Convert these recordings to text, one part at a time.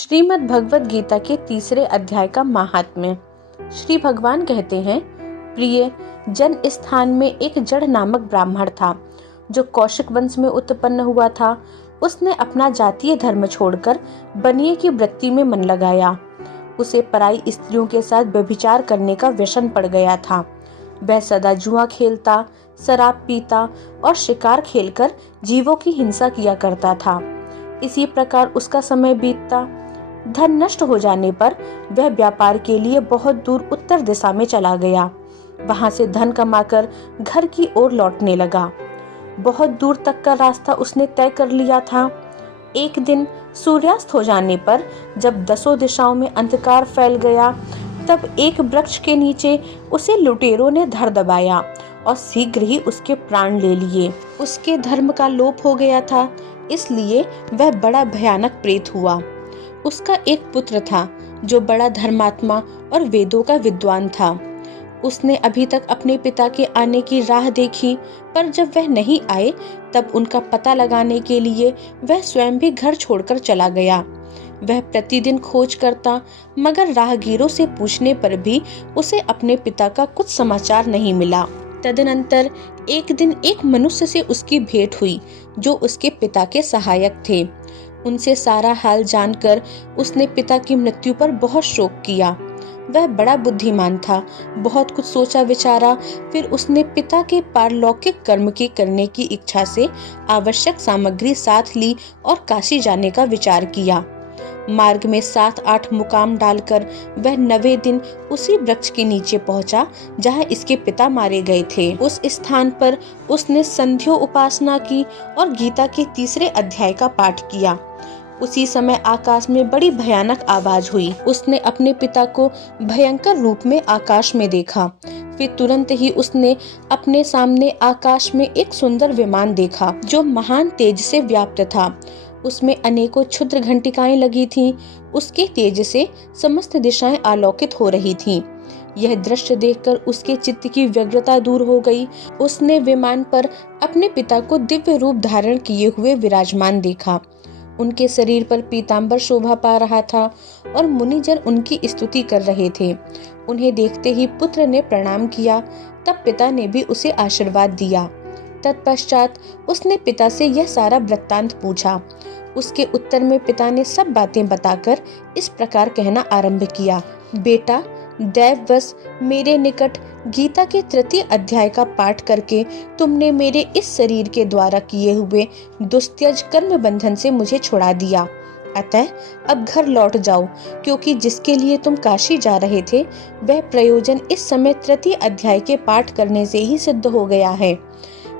श्रीमद् भगवद गीता के तीसरे अध्याय का महात्म्य। श्री भगवान कहते हैं, प्रिय जन, स्थान में एक जड़ नामक ब्राह्मण था जो कौशिक वंश में उत्पन्न हुआ था। उसने अपना जातीय धर्म छोड़कर बनिए की वृत्ति में मन लगाया। उसे पराई स्त्रियों के साथ व्यभिचार करने का व्यसन पड़ गया था। वह सदा जुआ खेलता, शराब पीता और शिकार खेलकर जीवों की हिंसा किया करता था। इसी प्रकार उसका समय बीतता। धन नष्ट हो जाने पर वह व्यापार के लिए बहुत दूर उत्तर दिशा में चला गया। वहां से धन कमाकर घर की ओर लौटने लगा। बहुत दूर तक का रास्ता उसने तय कर लिया था। एक दिन सूर्यास्त हो जाने पर जब दसों दिशाओं में अंधकार फैल गया, तब एक वृक्ष के नीचे उसे लुटेरों ने धर दबाया और शीघ्र ही उसके प्राण ले लिए। उसके धर्म का लोप हो गया था, इसलिए वह बड़ा भयानक प्रेत हुआ। उसका एक पुत्र था जो बड़ा धर्मात्मा और वेदों का विद्वान था। उसने अभी तक अपने पिता के आने की राह देखी, पर जब वह नहीं आए तब उनका पता लगाने के लिए वह स्वयं भी घर छोड़कर चला गया। वह प्रतिदिन खोज करता, मगर राहगीरों से पूछने पर भी उसे अपने पिता का कुछ समाचार नहीं मिला। तदनंतर एक दिन एक मनुष्य से उसकी भेंट हुई जो उसके पिता के सहायक थे। उनसे सारा हाल जानकर उसने पिता की मृत्यु पर बहुत शोक किया। वह बड़ा बुद्धिमान था, बहुत कुछ सोचा विचारा। फिर उसने पिता के पारलौकिक कर्म की करने की इच्छा से आवश्यक सामग्री साथ ली और काशी जाने का विचार किया। मार्ग में 7-8 मुकाम डालकर वह 9वें दिन उसी वृक्ष के नीचे पहुंचा जहां इसके पिता मारे गए थे। उस स्थान पर उसने संध्या उपासना की और गीता के तीसरे अध्याय का पाठ किया। उसी समय आकाश में बड़ी भयानक आवाज हुई। उसने अपने पिता को भयंकर रूप में आकाश में देखा। फिर तुरंत ही उसने अपने सामने आकाश में एक सुंदर विमान देखा जो महान तेज से व्याप्त था। उसमें अनेकों क्षुद्र घंटिकाएं लगी थीं। उसके तेज से समस्त दिशाएं आलोकित हो रही थीं। यह दृश्य देखकर उसके चित्त की व्यग्रता दूर हो गई। उसने विमान पर अपने पिता को दिव्य रूप धारण किए हुए विराजमान देखा। उनके शरीर पर पीतांबर शोभा पा रहा था और मुनिजन उनकी स्तुति कर रहे थे। उन्हें देखते ही पुत्र ने प्रणाम किया। तब पिता ने भी उसे आशीर्वाद दिया। तत्पश्चात उसने पिता से यह सारा वृत्तांत पूछा। उसके उत्तर में पिता ने सब बातें बताकर इस प्रकार कहना आरंभ किया, बेटा, दैववश मेरे निकट गीता के तृतीय अध्याय का पाठ करके तुमने मेरे इस शरीर के द्वारा किए हुए दुस्त्यज कर्म बंधन से मुझे छुड़ा दिया। अतः अब घर लौट जाओ, क्योंकि जिसके लिए तुम काशी जा रहे थे वह प्रयोजन इस समय तृतीय अध्याय के पाठ करने से ही सिद्ध हो गया है।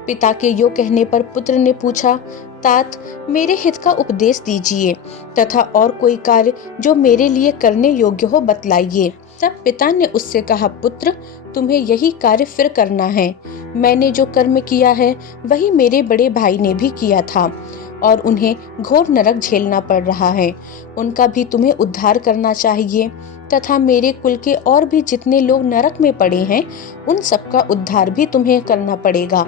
पिता के यो कहने पर पुत्र ने पूछा, तात, मेरे हित का उपदेश दीजिए तथा और कोई कार्य जो मेरे लिए करने योग्य हो बतलाइए। तब पिता ने उससे कहा, पुत्र, तुम्हें यही कार्य फिर करना है। मैंने जो कर्म किया है वही मेरे बड़े भाई ने भी किया था और उन्हें घोर नरक झेलना पड़ रहा है। उनका भी तुम्हें उद्धार करना चाहिए तथा मेरे कुल के और भी जितने लोग नरक में पड़े हैं उन सबका उद्धार भी तुम्हें करना पड़ेगा।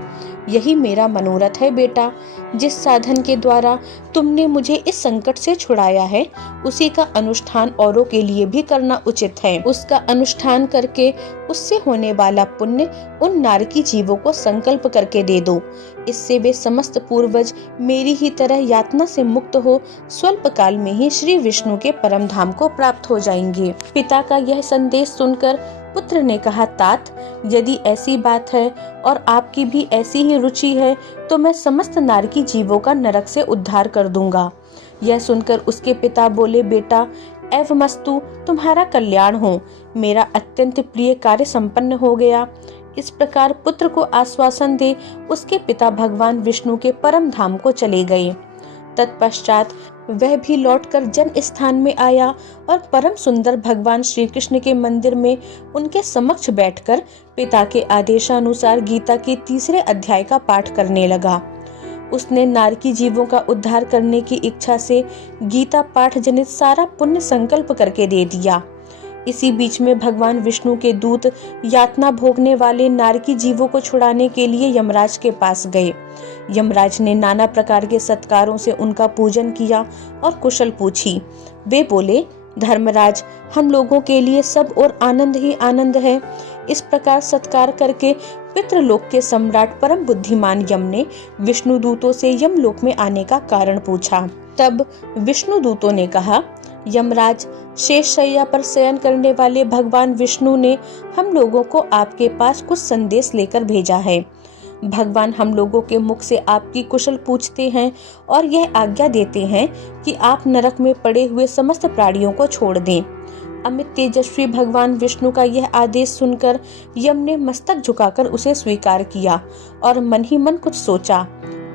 यही मेरा मनोरथ है बेटा। जिस साधन के द्वारा तुमने मुझे इस संकट से छुड़ाया है उसी का अनुष्ठान औरों के लिए भी करना उचित है। उसका अनुष्ठान करके उससे होने वाला पुण्य उन नारकी जीवों को संकल्प करके दे दो। इससे वे समस्त पूर्वज मेरी ही तरह यातना से मुक्त हो स्वल्प काल में ही श्री विष्णु के परम धाम को प्राप्त हो जाएंगे। पिता का यह संदेश सुनकर पुत्र ने कहा, तात, यदि ऐसी बात है और आपकी भी ऐसी ही रुचि है तो मैं समस्त नारकी जीवों का नरक से उद्धार कर दूंगा। यह सुनकर उसके पिता बोले, बेटा, एवमस्तु, तुम्हारा कल्याण हो। मेरा अत्यंत प्रिय कार्य संपन्न हो गया। इस प्रकार पुत्र को आश्वासन दे उसके पिता भगवान विष्णु के परम धाम को चले गए। तत्पश्चात वह भी लौटकर जन स्थान में आया और परम सुंदर भगवान श्री कृष्ण के मंदिर में उनके समक्ष बैठकर पिता के आदेशानुसार गीता के तीसरे अध्याय का पाठ करने लगा। उसने नारकी जीवों का उद्धार करने की इच्छा से गीता पाठ जनित सारा पुण्य संकल्प करके दे दिया। इसी बीच में भगवान विष्णु के दूत यातना भोगने वाले नारकी जीवों को छुड़ाने के लिए यमराज के पास गए। यमराज ने नाना प्रकार के सत्कारों से उनका पूजन किया और कुशल पूछी। वे बोले, धर्मराज, हम लोगों के लिए सब और आनंद ही आनंद है। इस प्रकार सत्कार करके पितृलोक के सम्राट परम बुद्धिमान यम ने विष्णु दूतों से यमलोक में आने का कारण पूछा। तब विष्णु दूतों ने कहा, यमराज, शेष शैया पर शयन करने वाले भगवान विष्णु ने हम लोगों को आपके पास कुछ संदेश लेकर भेजा है। भगवान हम लोगों के मुख से आपकी कुशल पूछते हैं और यह आज्ञा देते हैं कि आप नरक में पड़े हुए समस्त प्राणियों को छोड़ दें। अमित तेजस्वी भगवान विष्णु का यह आदेश सुनकर यम ने मस्तक झुकाकर उसे स्वीकार किया और मन ही मन कुछ सोचा।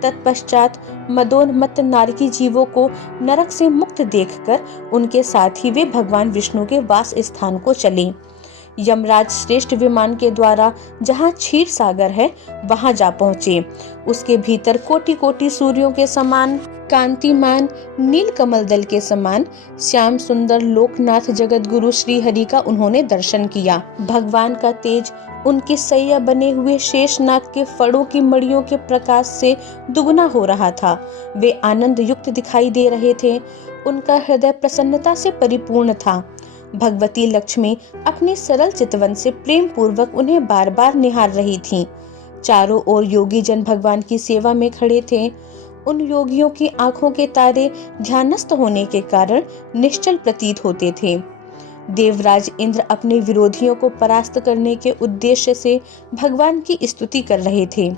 तत्पश्चात मदोन्मत्त नारकी जीवों को नरक से मुक्त देखकर उनके साथ ही वे भगवान विष्णु के वास स्थान को चले। यमराज श्रेष्ठ विमान के द्वारा जहाँ क्षीर सागर है वहां जा पहुँचे। उसके भीतर कोटि कोटि सूर्यों के समान कांतिमान, नील कमल दल के समान श्याम सुंदर लोकनाथ जगत गुरु श्री हरि का उन्होंने दर्शन किया। भगवान का तेज उनकी सैया बने हुए शेषनाग के फड़ों की मड़ियों के प्रकाश से दुगुना हो रहा था। वे आनंद युक्त दिखाई दे रहे थे। उनका हृदय प्रसन्नता से परिपूर्ण था। भगवती लक्ष्मी अपने सरल चितवन से प्रेम पूर्वक उन्हें बार बार निहार रही थीं। चारों ओर योगी जन भगवान की सेवा में खड़े थे। उन योगियों की आंखों के तारे ध्यानस्थ होने के कारण निश्चल प्रतीत होते थे। देवराज इंद्र अपने विरोधियों को परास्त करने के उद्देश्य से भगवान की स्तुति कर रहे थे।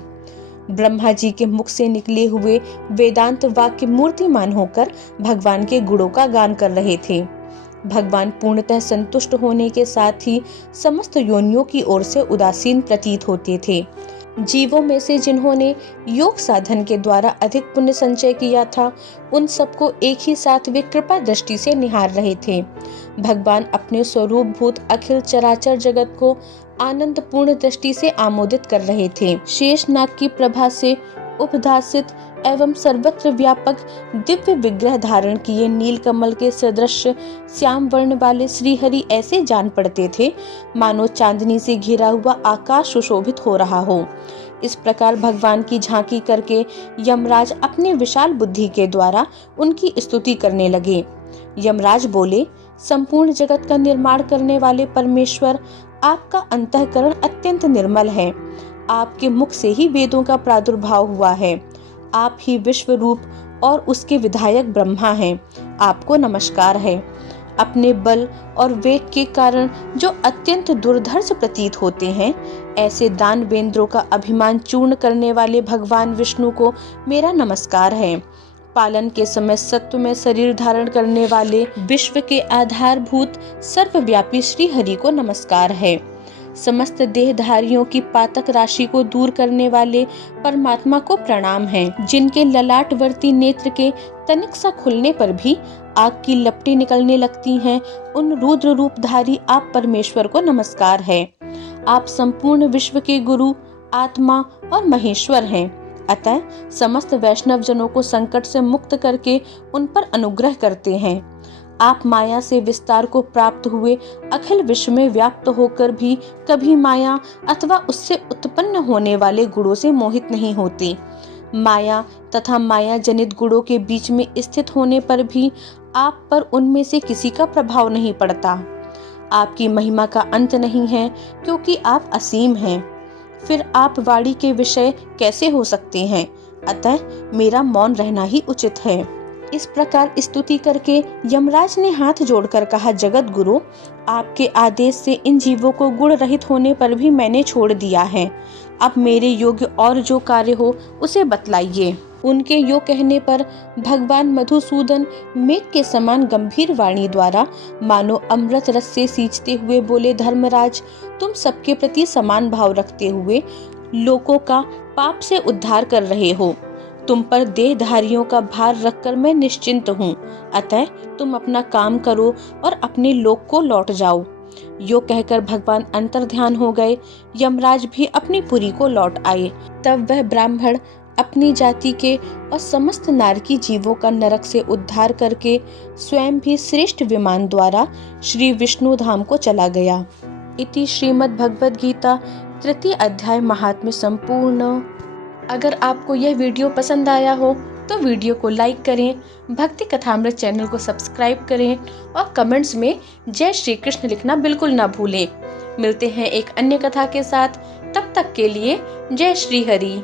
ब्रह्मा जी के मुख से निकले हुए वेदांत वाक्य मूर्तिमान होकर भगवान के गुणों का गान कर रहे थे। भगवान पूर्णतः संतुष्ट होने के साथ ही समस्त योनियों की ओर से उदासीन प्रतीत होते थे। जीवों में से जिन्होंने योग साधन के द्वारा अधिक पुण्य संचय किया था, उन सबको एक ही साथ वे कृपा दृष्टि से निहार रहे थे। भगवान अपने स्वरूप भूत अखिल चराचर जगत को आनंद पूर्ण दृष्टि से आमोदित कर रहे थे। शेषनाग की प्रभा से उपधासित एवं सर्वत्र व्यापक दिव्य विग्रह धारण किए नील कमल के सदृश श्याम वर्ण वाले श्री हरि ऐसे जान पड़ते थे मानो चांदनी से घिरा हुआ आकाश सुशोभित हो रहा हो। इस प्रकार भगवान की झांकी करके यमराज अपने विशाल बुद्धि के द्वारा उनकी स्तुति करने लगे। यमराज बोले, संपूर्ण जगत का निर्माण करने वाले परमेश्वर, आपका अंतःकरण अत्यंत निर्मल है। आपके मुख से ही वेदों का प्रादुर्भाव हुआ है। आप ही विश्व रूप और उसके विधायक ब्रह्मा हैं। आपको नमस्कार है। अपने बल और वेग के कारण जो अत्यंत दुर्धर्ष प्रतीत होते हैं, ऐसे दानवेंद्रों का अभिमान चूर्ण करने वाले भगवान विष्णु को मेरा नमस्कार है। पालन के समय सत्व में शरीर धारण करने वाले विश्व के आधारभूत सर्वव्यापी श्री हरि को नमस्कार है। समस्त देहधारियों की पातक राशि को दूर करने वाले परमात्मा को प्रणाम है। जिनके ललाटवर्ती नेत्र के तनिक सा खुलने पर भी आग की लपटें निकलने लगती हैं, उन रुद्र रूपधारी आप परमेश्वर को नमस्कार है। आप संपूर्ण विश्व के गुरु, आत्मा और महेश्वर हैं। अतः समस्त वैष्णव जनों को संकट से मुक्त करके उन पर अनुग्रह करते हैं। आप माया से विस्तार को प्राप्त हुए अखिल विश्व में व्याप्त होकर भी कभी माया अथवा उससे उत्पन्न होने वाले गुणों से मोहित नहीं होते। माया तथा माया जनित गुणों के बीच में स्थित होने पर भी आप पर उनमें से किसी का प्रभाव नहीं पड़ता। आपकी महिमा का अंत नहीं है, क्योंकि आप असीम हैं। फिर आप वाणी के विषय कैसे हो सकते हैं? अतः मेरा मौन रहना ही उचित है। इस प्रकार स्तुति करके यमराज ने हाथ जोड़कर कहा, जगत गुरु, आपके आदेश से इन जीवों को गुण रहित होने पर भी मैंने छोड़ दिया है। अब मेरे योग्य और जो कार्य हो उसे बतलाइए। उनके यो कहने पर भगवान मधुसूदन मेघ के समान गंभीर वाणी द्वारा मानो अमृत रस से सींचते हुए बोले, धर्मराज, तुम सबके प्रति समान भाव रखते हुए लोगों का पाप से उद्धार कर रहे हो। तुम पर देहधारियों का भार रखकर मैं निश्चिंत हूँ। अतः तुम अपना काम करो और अपने लोक को लौट जाओ। यो कहकर भगवान अंतर्ध्यान हो गए। यमराज भी अपनी पुरी को लौट आए। तब वह ब्राह्मण अपनी जाति के और समस्त नारकी जीवों का नरक से उद्धार करके स्वयं भी श्रेष्ठ विमान द्वारा श्री विष्णु धाम को चला गया। इति श्रीमद् भगवद गीता तृतीय अध्याय महात्म्य संपूर्ण। अगर आपको यह वीडियो पसंद आया हो तो वीडियो को लाइक करें, भक्ति कथामृत चैनल को सब्सक्राइब करें और कमेंट्स में जय श्री कृष्ण लिखना बिल्कुल ना भूलें। मिलते हैं एक अन्य कथा के साथ, तब तक के लिए जय श्री हरि।